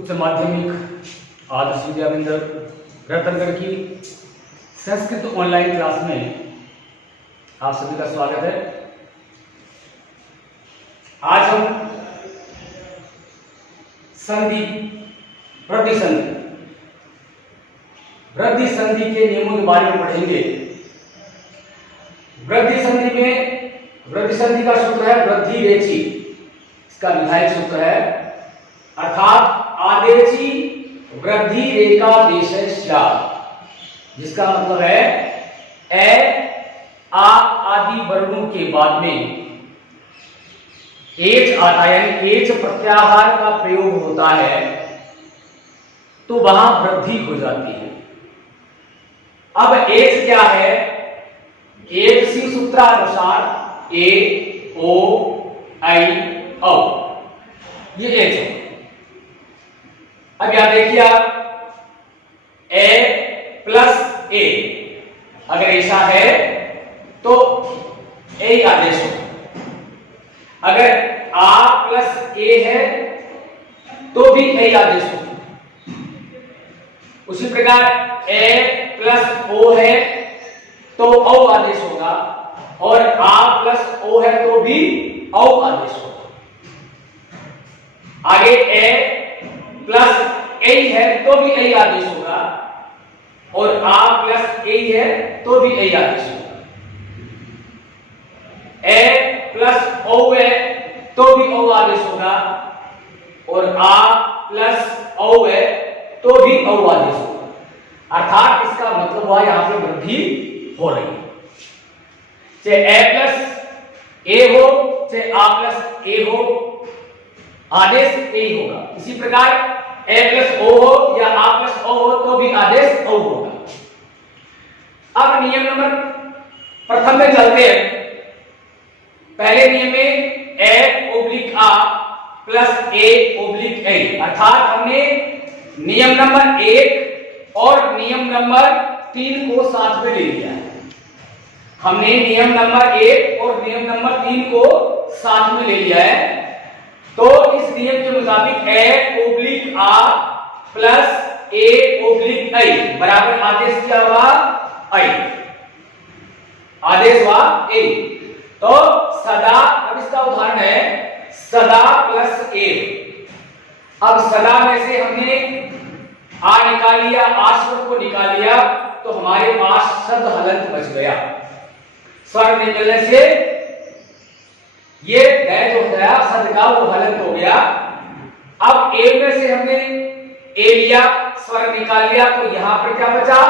उच्च माध्यमिक आदर्श विद्या मंदिर रतनगढ़ की संस्कृत ऑनलाइन क्लास में आप सभी का स्वागत है। आज हम संधि वृद्धि संधि के नियमों के बारे में पढ़ेंगे। वृद्धि संधि का सूत्र है वृद्धि रेचि। इसका विधायक सूत्र है अर्थात आदेची वृद्धि रेखा देशय स्यात्, जिसका मतलब है ए आ आदि वर्णों के बाद में एच आता है, यानी एच प्रत्याहार का प्रयोग होता है तो वहां वृद्धि हो जाती है। अब एच क्या है? एक सी सूत्रानुसार ए ओ आई औ, ये एच है। अब यहां देखिए आप ए प्लस ए, अगर ऐसा है तो ए आदेश हो। अगर आ प्लस ए है तो भी ए आदेश हो। उसी प्रकार ए प्लस ओ है तो औ आदेश होगा, और आ प्लस ओ है तो भी औ आदेश होगा। आगे ए प्लस ए है तो भी ए आदेश होगा, और आ प्लस ए है तो भी ए आदेश होगा। ए प्लस ओ है तो भी ओ आदेश होगा, और आ प्लस ओ है तो भी ओ आदेश होगा। अर्थात इसका मतलब हुआ यहां पे वृद्धि हो रही है। चाहे ए प्लस ए हो चाहे आ प्लस ए हो, आदेश ए होगा। इसी प्रकार ए प्लस ओ हो या आ प्लस ओ हो तो भी आदेश ओ होगा। अब नियम नंबर प्रथम में चलते हैं। पहले नियम में ए ओब्लिक आ प्लस ए ओब्लिक ए, अर्थात हमने नियम नंबर 1 और नियम नंबर 3 को साथ में ले लिया है। हमने नियम नंबर 1 और नियम नंबर 3 को साथ में ले लिया है। तो इस नियम के मुताबिक ए ओब्लिक आ प्लस ए ओब्लिक आई बराबर आदेश क्या हुआ? आई, आदेश हुआ ए। तो सदा, अब इसका उदाहरण है सदा प्लस ए। अब सदा में से हमने आ निकाल लिया, आ शब्द को निकाल लिया, तो हमारे पास शब्द हलंत बच गया। स्वर निकलने से ये गैर जो गया शब्द का वो हलंत हो गया। अब ए में से हमने ए लिया, स्वर निकाल लिया, तो यहां पर क्या बचा?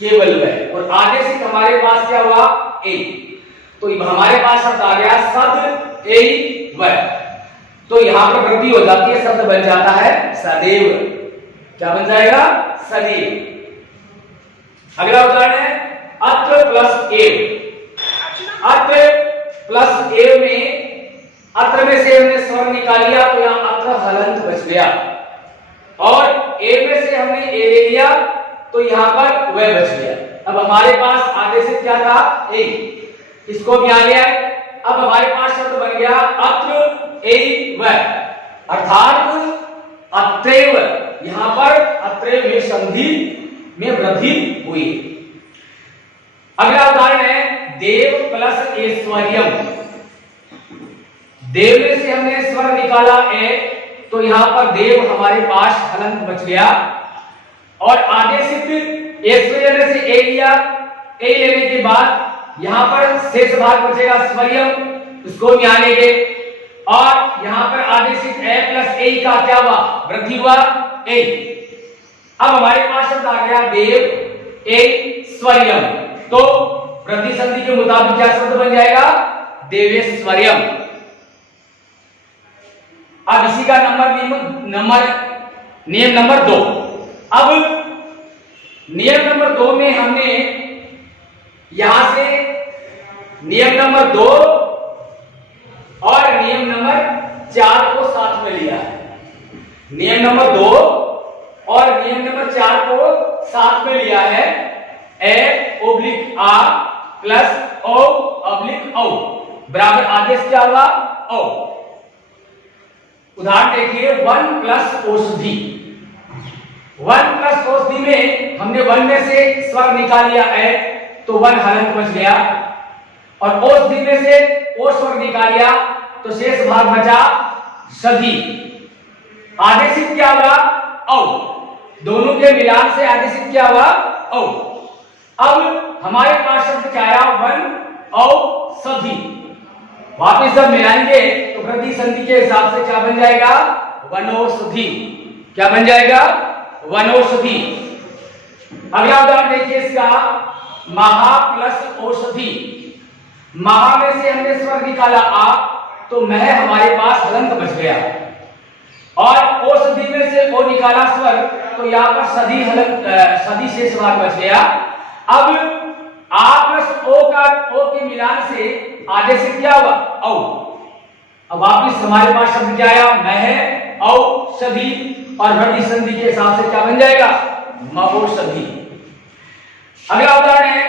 केवल वह, और आगे से हमारे पास क्या हुआ? ए। तो हमारे पास शब्द आ गया सद ए वह। तो यहां पर वृद्धि हो जाती है, शब्द बन जाता है सदैव। क्या बन जाएगा? सदैव। अगला उदाहरण है अत्र प्लस ए। अत्र प्लस ए में, अत्र में से हमने स्वर निकाल लिया तो यहां अत्र हलंत बच गया, और ए में से हमने ए ले लिया तो यहां पर वह बच गया। अब हमारे पास आदेश क्या था? ए, इसको भी आ लिया। अब हमारे पास शब्द बन गया अत्र ए वह, अर्थात अत्रैव। यहां पर अत्रैव में संधि में वृद्धि हुई। अगला उदाहरण है देव प्लस ऐश्वर्यम। देव में से हमने स्वर निकाला ए, तो यहां पर देव हमारे पास हलंत बच गया, और आदेशित ऐश्वर्य में से ए लिया। ए लेने के बाद यहां पर शेष भाग बचेगा स्वरियम, उसको भी आने के, और यहां पर आदेशित ए प्लस ए का क्या हुआ? वृद्धि हुआ ए। अब हमारे पास शब्द आ गया देव ए स्वरियम। तो वृद्धि संधि के मुताबिक क्या शब्द बन जाएगा? देवेश्वर्यम। अब इसी का नियम नंबर 2। अब नियम नंबर 2 में हमने यहां से नियम नंबर 2 और नियम नंबर 4 को साथ में लिया है। नियम नंबर 2 और नियम नंबर 4 को साथ में लिया है। ए ओब्लिक आ प्लस ओ ओब्लिक औ बराबर आदेश क्या हुआ? औ। उदाहरण देखिए 1 प्लस औषधि। 1 प्लस औषधि में हमने 1 में से स्वर निकाल लिया ए, तो 1 हलंत बच गया, और औषधि में से ओ स्वर निकाल लिया तो शेष भाग बचा सधी। आदेशित क्या होगा? औ। दोनों के मिलान से आदेशित क्या हुआ? औ। अब हमारे पास शब्द क्या आया? 1 औषधि। वापिस जब मिलाएंगे तो वृद्धि संधि के हिसाब से क्या बन जाएगा? वनौषधि। क्या बन जाएगा? वनौषधि। अगला उदाहरण देखिए इसका, महा प्लस औषधि। महा में से हमने स्वर निकाला आ, तो मह हमारे पास हलंत बच गया, और औषधि में से ओ निकाला स्वर, तो यहां पर सधी हलंत सधी शेष भाग बच गया। अब आ प्लस ओ का ओ के मिलान से आदेशित क्या हुआ? औ। अब वापिस हमारे पास शब्द क्या आया? मह औषधि, और वृद्धि संधि के हिसाब से क्या बन जाएगा? महोषधि। अगला उदाहरण है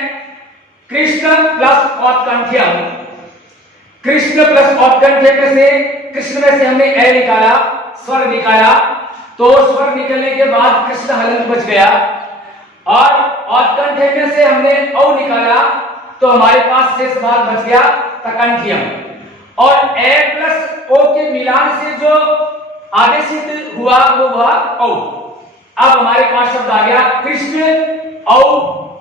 कृष्ण प्लस औत्कंठ्यम। कृष्ण प्लस औत्कंठ्य में से, कृष्ण में से हमने ए निकाला, स्वर निकाला, तो स्वर निकलने के बाद कृष्ण हलंत बच गया, और औत्कंठ्य में से हमने औ निकाला, तो हमारे पास शेष भाग बच गया तकंठ्यम, और ए प्लस ओ के मिलान से जो आदेशित हुआ वो हुआ औ। अब हमारे पास शब्द आ गया कृष्ण औ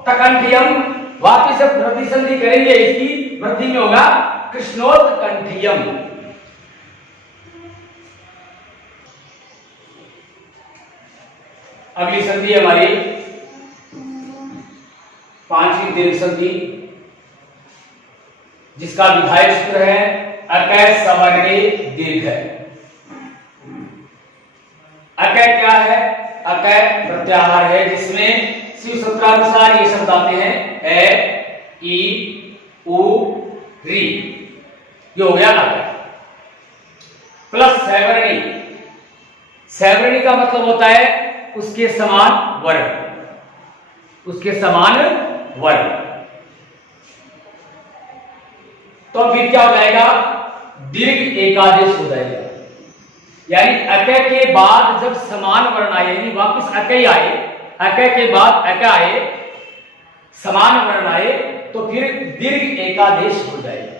तकंठ्यम। वापिस जब वृद्धि संधि करेंगे इसकी, वृद्धि में होगा कृष्णोत्कंठ्यम। अगली संधि हमारी 5वीं दीर्घ संधि, जिसका विधायक सूत्र है अकय सवर्णे दीर्घ। अकय क्या है? अकय प्रत्याहार है, जिसमें शिव सूत्रानुसार ये शब्द आते हैं ए, ई, उ, री। ये हो गया अकय। प्लस सवर्णी। सवर्णी का मतलब होता है उसके समान वर्ण, उसके समान वर्ण। तो फिर क्या हो जाएगा? दीर्घ एकादेश हो जाएगा। यानी अकय के बाद जब समान वर्ण आए, यानी वापिस अकय आए, अकय के बाद अकय आए, समान वर्ण आए, तो फिर दीर्घ एकादेश हो जाएगा।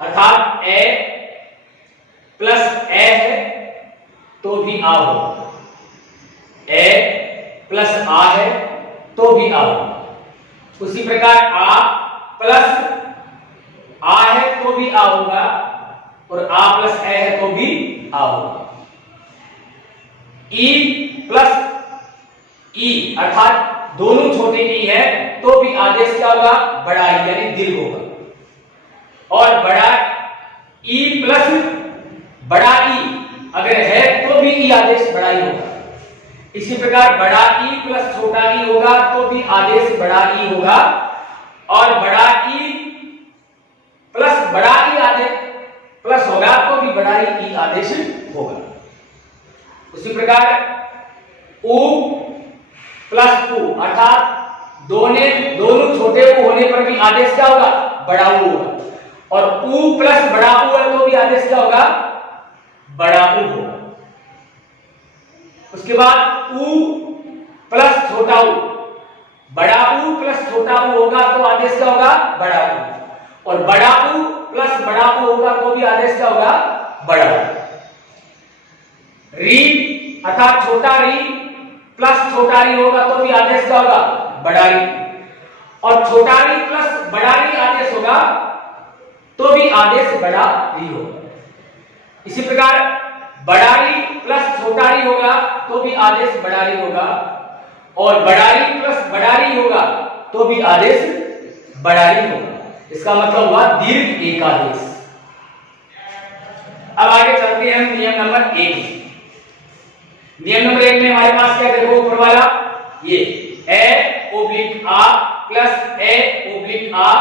अर्थात ए प्लस ए है तो भी आ होगा, ए प्लस आ है तो भी आ होगा। उसी प्रकार आ प्लस आ है तो भी आ होगा, और आ प्लस ए है तो भी आ होगा। ई प्लस ई अर्थात दोनों छोटे ई है तो भी आदेश क्या होगा? बड़ा ई, यानी दीर्घ होगा। और बड़ा ई प्लस बड़ा ई अगर है तो भी ई आदेश बड़ा ई होगा। इसी प्रकार बड़ा ई प्लस छोटा ई होगा तो भी आदेश बड़ा ई होगा, और बड़ा ई प्लस बड़ा ई आदेश प्लस होगा तो भी बड़ा ई आदेश होगा। उसी प्रकार उ प्लस उ अर्थात दोनों छोटे उ होने पर भी आदेश क्या होगा? बड़ा उ होगा, और उ प्लस बड़ा उ है तो भी आदेश क्या होगा? बड़ा उ होगा। उसके बाद उ प्लस छोटा उ, बड़ा उ प्लस छोटा उ होगा तो आदेश क्या होगा? बड़ा उ, और बड़ा उ प्लस बड़ा उ होगा तो भी आदेश क्या होगा? बड़ा उ। री अर्थात छोटा री प्लस छोटा री होगा तो भी आदेश क्या होगा? बड़ा री, और छोटा री प्लस बड़ा री आदेश होगा तो भी आदेश बड़ा री होगा। इसी प्रकार बड़ा री प्लस छोटा री होगा तो भी आदेश बड़ा री होगा, और बड़ा री प्लस बड़ा री होगा तो भी आदेश बड़ा री होगा। इसका मतलब हुआ दीर्घ एकादेश। अब आगे चलते हैं हम नियम नंबर 1। नियम नंबर 1 में हमारे पास क्या देखो ऊपर वाला, ये ए ओब्लिक आ प्लस ए ओब्लिक आ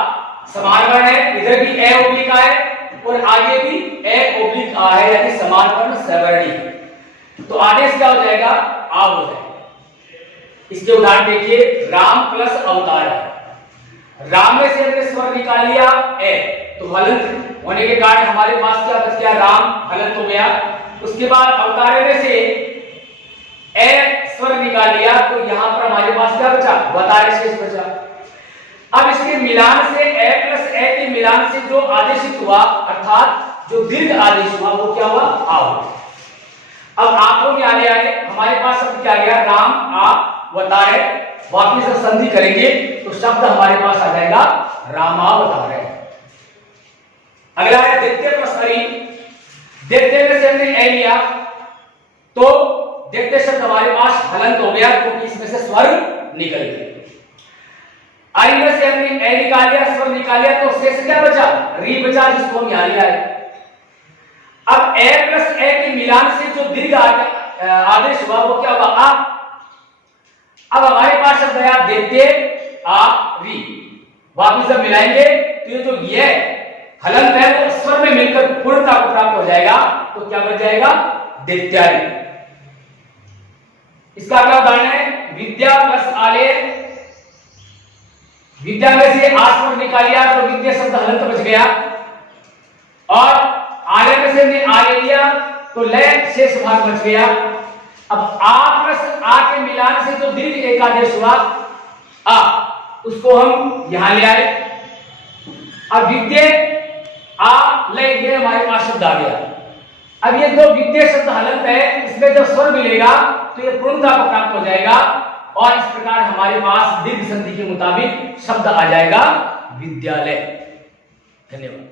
समान वर्ण है, इधर भी ए ओब्लिक आ है और आगे भी ए ओब्लिक आ है, यानी समान वर्ण सवर्णी है। तो आदेश क्या हो जाएगा? आ हो जाएगा। इसके उदाहरण देखिए, राम प्लस अवतार है। राम में से हमने स्वर निकाल लिया ए, तो हलंत होने के कारण हमारे पास क्या बच गया, राम हलंत हो गया। उसके बाद अवतारे में से ए स्वर निकाल लिया तो यहां पर हमारे पास क्या बचा, वतारे शेष बचा। अब इसके मिलान से ए प्लस ए के मिलान से जो आदेशित हुआ अर्थात जो दीर्घ आदेश हुआ वो क्या हुआ, आ हुआ। अब आप लोग यहां ले आए, हमारे पास शब्द क्या गया, राम आ वतारे। वापिस जब संधि करेंगे तो शब्द हमारे पास आ जाएगा रामावतारे। अगला है द्वितीय प्रश्न। द्वितीय में से हमने ए लिया तो द्वितीय शब्द हमारे पास हलंत हो गया क्योंकि इसमें से स्वर निकल गए। आई में से हमने ए निकाल लिया, स्वर निकाल लिया, तो शेष क्या बचा, री बचा, जिसको हम यहां ले आए। अब ए प्लस ए के मिलान से जो दीर्घ आदेश हुआ वो क्या हुआ, आ। अब हमारे पास शब्द आया देते आ री। वापिस जब मिलाएंगे तो ये जो ये हलंत है वो स्वर में मिलकर पूर्णता को प्राप्त हो जाएगा तो क्या बन जाएगा, दित्यारी। इसका क्या उदाहरण है, विद्या प्लस आले। विद्या में से आ स्वर निकालिया तो विद्या शब्द हलंत बच गया, और आले में से हमने आ ले लिया तो लय शेष भाग बच गया। अब आ प्लस आ के मिलान से जो दीर्घ एक आदेश हुआ आ, उसको हम यहां ले आए। अब विद्या आ लय ये हमारे पास शब्द आ गया। अब ये दो विद्या शब्द हलंत है, इसमें जब स्वर मिलेगा तो ये पूर्णता को प्राप्त हो जाएगा और इस प्रकार हमारे पास दीर्घ संधि के मुताबिक शब्द आ जाएगा विद्यालय। धन्यवाद।